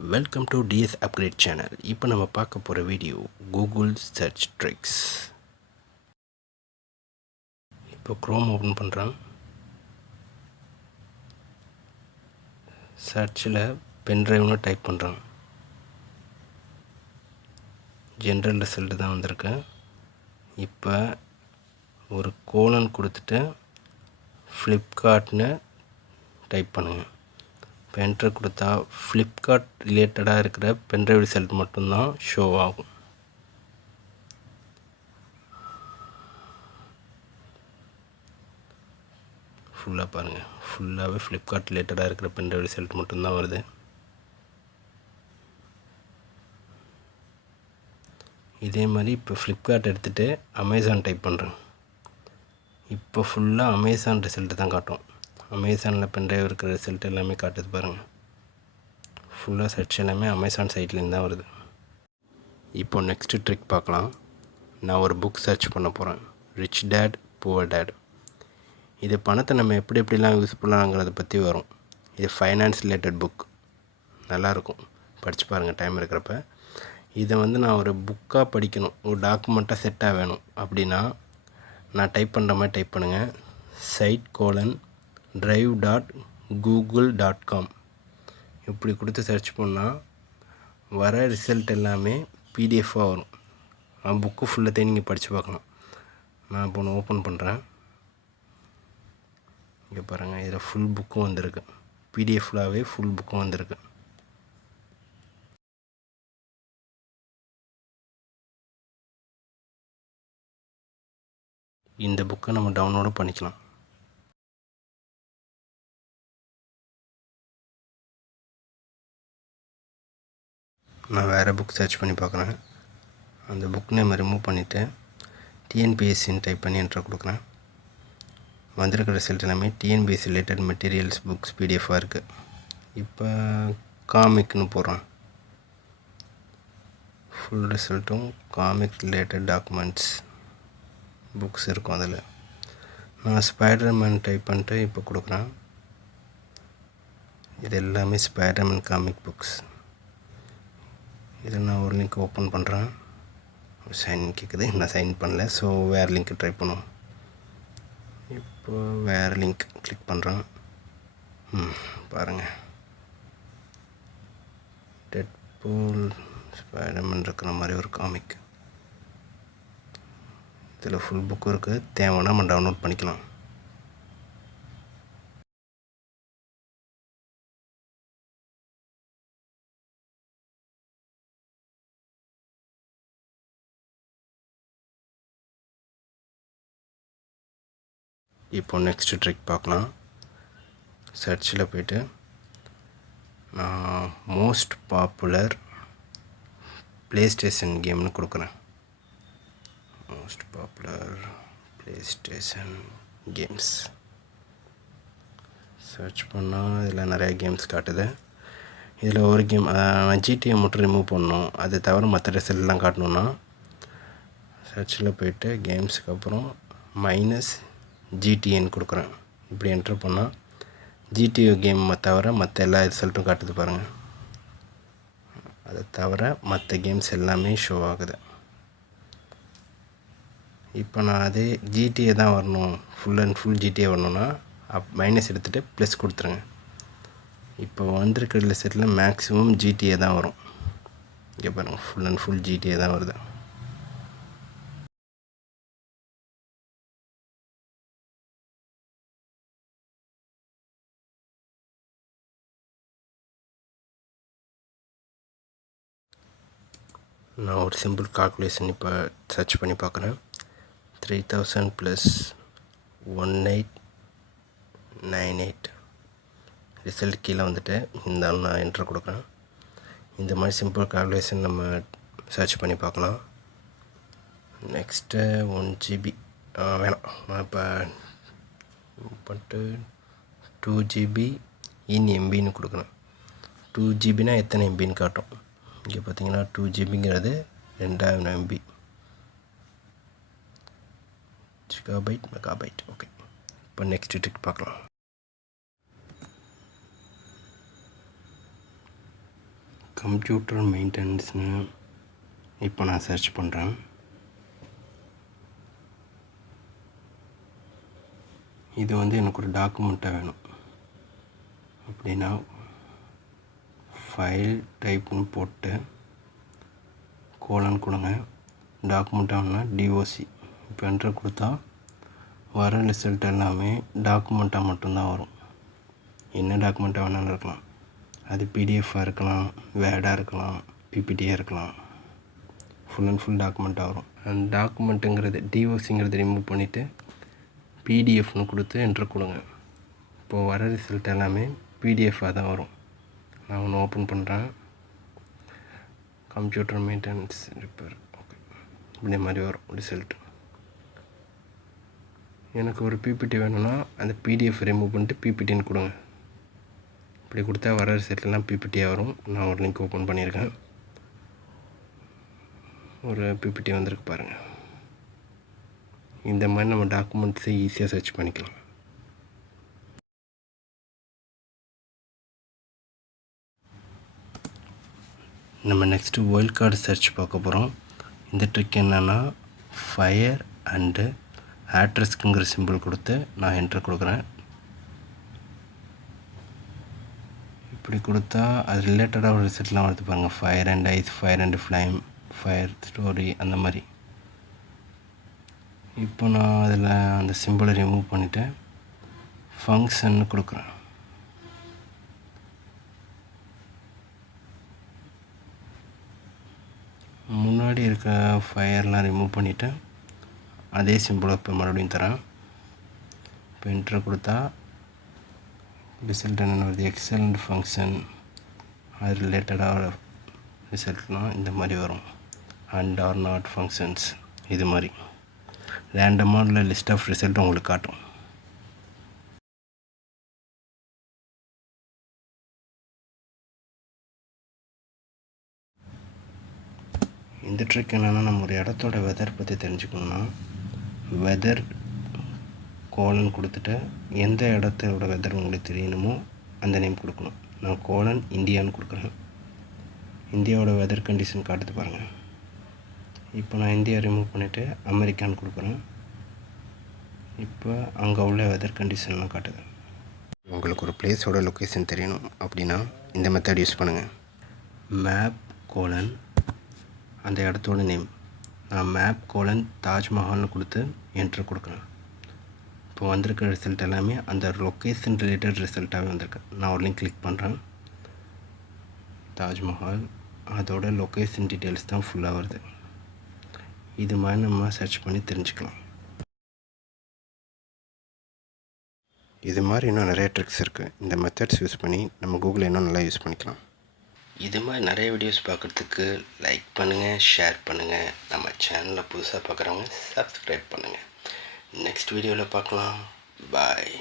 Welcome to DS Upgrade channel. இப்போ நம்ம பார்க்க போகிற வீடியோ கூகுள் சர்ச் ட்ரிக்ஸ். இப்போ க்ரோம் ஓப்பன் பண்ணுறேன். சர்ச்சில் பென்ட்ரைவ்னு டைப் பண்ணுறேன். ஜென்ரல் ரிசல்ட்டு தான் வந்திருக்கு. இப்போ ஒரு கோலன் கொடுத்துட்டு ஃப்ளிப்கார்ட்னு டைப் பண்ணுங்கள். இப்போ என்ட்ரு கொடுத்தா ஃப்ளிப்கார்ட் ரிலேட்டடாக இருக்கிற பென்ட்ரைவ் ரிசல்ட் மட்டும்தான் ஷோ ஆகும். ஃபுல்லாக பாருங்கள், ஃபுல்லாகவே ஃப்ளிப்கார்ட் ரிலேட்டடாக இருக்கிற பென்ட்ரைவ் ரிசல்ட் மட்டும்தான் வருது. இதே மாதிரி இப்போ ஃப்ளிப்கார்ட் எடுத்துகிட்டு அமேசான் டைப் பண்ணுறேன். இப்போ ஃபுல்லாக அமேசான் ரிசல்ட்டு தான் காட்டும். அமேசானில் பென்ட்ரைவ் இருக்கிற ரிசல்ட் எல்லாமே காட்டுது பாருங்கள். ஃபுல்லாக சர்ச் எல்லாமே அமேசான் சைட்லேருந்து தான் வருது. இப்போ நெக்ஸ்ட்டு ட்ரிக் பார்க்கலாம். நான் ஒரு புக் சர்ச் பண்ண போகிறேன், ரிச் டேட் புவர் டேட். இது பணத்தை நம்ம எப்படிலாம் யூஸ் பண்ணலாங்கிறத பற்றி வரும். இது ஃபைனான்ஸ் ரிலேட்டட் புக், நல்லாயிருக்கும், படித்து பாருங்கள் டைம் இருக்கிறப்ப. இதை நான் ஒரு புக்காக படிக்கணும், ஒரு டாக்குமெண்ட்டாக செட்டாக வேணும் அப்படின்னா நான் டைப் பண்ணுற மாதிரி டைப் பண்ணுங்கள். site:drive.google.com இப்படி கொடுத்து சர்ச் பண்ணால் வர ரிசல்ட் எல்லாமே பிடிஎஃபாக வரும். புக்கு ஃபுல்லத்தையும் நீங்கள் படித்து பார்க்கலாம். நான் இப்போ ஒன்று ஓப்பன் பண்ணுறேன். இங்கே பாருங்கள், இதில் ஃபுல் புக்கும் வந்திருக்கு. பிடிஎஃப்லாகவே ஃபுல் புக்கும் வந்திருக்கு. இந்த புக்கை நம்ம டவுன்லோடும் பண்ணிக்கலாம். நான் வேறு புக் சர்ச் பண்ணி பார்க்குறேன். அந்த புக் நேம் ரிமூவ் பண்ணிவிட்டு டிஎன்பிஎஸ்சின்னு டைப் பண்ணி என்ட்ரு கொடுக்குறேன். வந்திருக்கிற ரிசல்ட் எல்லாமே டிஎன்பிஎஸ்சி ரிலேட்டட் மெட்டீரியல்ஸ் புக்ஸ் பிடிஎஃபாக இருக்குது. இப்போ காமிக்னு போடுறேன். ஃபுல் ரிசல்ட்டும் காமிக் ரிலேட்டட் டாக்குமெண்ட்ஸ் புக்ஸ் இருக்கும். அதில் நான் ஸ்பைடர்மேன் டைப் பண்ணிட்டு இப்போ கொடுக்குறேன். இது எல்லாமே ஸ்பைடர்மேன் காமிக் புக்ஸ். இதை நான் ஒரு லிங்க் ஓப்பன் பண்ணுறேன். சைன் கேட்குது, நான் சைன் பண்ணல. ஸோ வேறு லிங்க் ட்ரை பண்ணுவோம். இப்போ வேறு லிங்க் கிளிக் பண்ணுறேன். பாருங்கள், டெட்பூல் ஸ்பைடர்மேன் இருக்கிற மாதிரி ஒரு காமிக். இதில் ஃபுல் புக்கும் இருக்குது. தேவைன்னா நம்ம டவுன்லோட் பண்ணிக்கலாம். இப்போ நெக்ஸ்ட் ட்ரிக் பார்க்கலாம். சர்ச்சில் போய்ட்டு நான் மோஸ்ட் பாப்புலர் ப்ளே ஸ்டேஷன் கேம்னு கொடுக்குறேன். Most popular PlayStation games search பண்ணால் இதில் நிறையா கேம்ஸ் காட்டுது. இதில் ஒரு கேம் நான் ஜிடிஏ மட்டும் ரிமூவ் பண்ணணும். அது தவிர மற்ற ரிசல்ட்லாம் காட்டணுன்னா சர்ச்சில் போய்ட்டு கேம்ஸுக்கு அப்புறம் -GTAன்னு கொடுக்குறேன். இப்படி என்ட்ரு பண்ணால் ஜிடிஏ கேம் தவிர மற்ற எல்லா ரிசல்ட்டும் காட்டுது பாருங்கள். அதை தவிர மற்ற கேம்ஸ் எல்லாமே ஷோ ஆகுது. இப்போ நான் அதே ஜிடிஏ தான் வரணும், ஃபுல் அண்ட் ஃபுல் ஜிடிஏ வரணுன்னா மைனஸ் எடுத்துகிட்டு ப்ளஸ் கொடுத்துருங்க. இப்போ வந்திருக்கிற ரிசல்ட்டில் மேக்ஸிமம் ஜிடிஏ தான் வரும். இங்கே பாருங்கள், ஃபுல் அண்ட் ஃபுல் ஜிடிஏ தான் வருது. நான் ஒரு சிம்பிள் கால்குலேஷன் இப்போ சர்ச் பண்ணி பார்க்குறேன். 3000 + 1898 ரிசல்ட் கீழே வந்துட்டு இருந்தாலும் நான் என்ட்ரு கொடுக்குறேன். இந்த மாதிரி சிம்பிள் கால்குலேஷன் நம்ம சர்ச் பண்ணி பார்க்கலாம். நெக்ஸ்ட்டு 1 GB வேணாம். நான் இப்போ பண்ணிட்டு 2 GB இன் எம்பின்னு கொடுக்குறேன். 2 GBனா எத்தனை எம்பின்னு காட்டும். இங்கே பார்த்தீங்கன்னா 2 GBங்கிறது 2000 MB, GB MB. ஓகே, இப்போ நெக்ஸ்ட் ட்ரிக் பார்க்கலாம். கம்ப்யூட்டர் மெயின்டெனன்ஸ்னு இப்போ நான் சர்ச் பண்ணுறேன். இது எனக்கு ஒரு டாக்குமெண்ட்டாக வேணும். அப்படின்னா ஃபைல் டைப்னு போட்டு கோலன் கொடுங்க. டாக்குமெண்ட்டாகனா டிஓசி. இப்போ என்டர் கொடுத்தா வர ரிசல்ட் எல்லாமே டாக்குமெண்ட்டாக மட்டும்தான் வரும். என்ன டாக்குமெண்ட்டாக வேணாலும் இருக்கலாம். அது பிடிஎஃபாக இருக்கலாம், வேர்டாக இருக்கலாம், பிபிடியாக இருக்கலாம். ஃபுல் அண்ட் ஃபுல் டாக்குமெண்ட்டாக வரும். அந்த டாக்குமெண்ட்டுங்கிறது டிஓசிங்கிறது ரிமூவ் பண்ணிவிட்டு பிடிஎஃப்னு கொடுத்து என்டர் கொடுங்க. இப்போது வர ரிசல்ட் எல்லாமே பிடிஎஃபாக தான் வரும். நான் ஒன்று ஓப்பன் பண்ணுறேன். Computer maintenance repair. ஓகே, இப்படி மாதிரி வரும் ரிசல்ட். எனக்கு ஒரு பிபிடி வேணும்னா அந்த பிடிஎஃப் ரிமூவ் பண்ணிட்டு பிபிடின்னு கொடுங்க. இப்படி கொடுத்தா வர ரிசல்ட்லாம் பிபிடியாக வரும். நான் ஒரு லிங்க் ஓப்பன் பண்ணியிருக்கேன். ஒரு பிபிடி வந்திருக்கு பாருங்கள். இந்த மாதிரி நம்ம டாக்குமெண்ட்ஸை ஈஸியாக சர்ச் பண்ணிக்கலாம். நம்ம நெக்ஸ்ட்டு வைல்ட் கார்டு சர்ச் பார்க்க போகிறோம். இந்த ட்ரிக் என்னென்னா ஃபயர் அண்டு ஆட்ரஸ்க்குங்கிற சிம்பிள் கொடுத்து நான் என்ட்ரு கொடுக்குறேன். இப்படி கொடுத்தா அது ரிலேட்டடாக ஒரு ரிசல்ட்லாம் வருது பாருங்கள். Fire and ice, fire and flame, fire story, அந்த மாதிரி. இப்போ நான் அதில் அந்த சிம்பிளை ரிமூவ் பண்ணிவிட்டு ஃபங்க்ஷன்னு கொடுக்குறேன். முன்னாடி இருக்க ஃபயர்லாம் ரிமூவ் பண்ணிவிட்டு அதே சிம்பிளை இப்போ மறுபடியும் தரேன். இப்போ என்ட்ரு கொடுத்தா ரிசல்ட் என்னென்ன வருது, எக்ஸலண்ட் ஃபங்க்ஷன், அது ரிலேட்டடாக ரிசல்ட்லாம் இந்த மாதிரி வரும். அண்ட் ஆர் நாட் ஃபங்க்ஷன்ஸ், இது மாதிரி ரேண்டமாக உள்ள லிஸ்ட் ஆஃப் ரிசல்ட் உங்களுக்கு காட்டும். இந்த ட்ரிக் என்னென்னா, நம்ம ஒரு இடத்தோட வெதர் பற்றி தெரிஞ்சுக்கணுன்னா வெதர் கோலன் கொடுத்துட்டு எந்த இடத்தோட வெதர் உங்களுக்கு தெரியணுமோ அந்த நேம் கொடுக்கணும். நான் கோலன் இந்தியான்னு கொடுக்குறேன். இந்தியாவோட வெதர் கண்டிஷன் காட்டுது பாருங்கள். இப்போ நான் இந்தியா ரிமூவ் பண்ணிவிட்டு அமெரிக்கான்னு கொடுக்குறேன். இப்போ அங்கே உள்ள வெதர் கண்டிஷன்லாம் காட்டுது. உங்களுக்கு ஒரு பிளேஸோட லொக்கேஷன் தெரியணும் அப்படின்னா இந்த மெத்தட் யூஸ் பண்ணுங்கள். மேப் கோலன் அந்த இடத்தோட நேம். நான் மேப் கோலன் தாஜ்மஹால்னு கொடுத்து என்ட்ரு கொடுக்குறேன். இப்போ வந்திருக்க ரிசல்ட் எல்லாமே அந்த லொக்கேஷன் ரிலேட்டட் ரிசல்ட்டாகவே வந்திருக்கு. நான் ஒரு லிங்க் கிளிக் பண்ணுறேன். தாஜ்மஹால், அதோட லொக்கேஷன் டீட்டெயில்ஸ் தான் ஃபுல்லாக வருது. இது மாதிரி நம்ம சர்ச் பண்ணி தெரிஞ்சுக்கலாம். இது மாதிரி இன்னும் நிறைய ட்ரிக்ஸ் இருக்குது. இந்த மெத்தட்ஸ் யூஸ் பண்ணி நம்ம கூகுள் இன்னும் நல்லா யூஸ் பண்ணிக்கலாம். இது மாதிரி நிறைய வீடியோஸ் பார்க்குறதுக்கு லைக் பண்ணுங்கள், ஷேர் பண்ணுங்கள். நம்ம சேனலில் புதுசாக பார்க்குறவங்க சப்ஸ்கிரைப் பண்ணுங்கள். நெக்ஸ்ட் வீடியோவில் பார்க்கலாம். பாய்.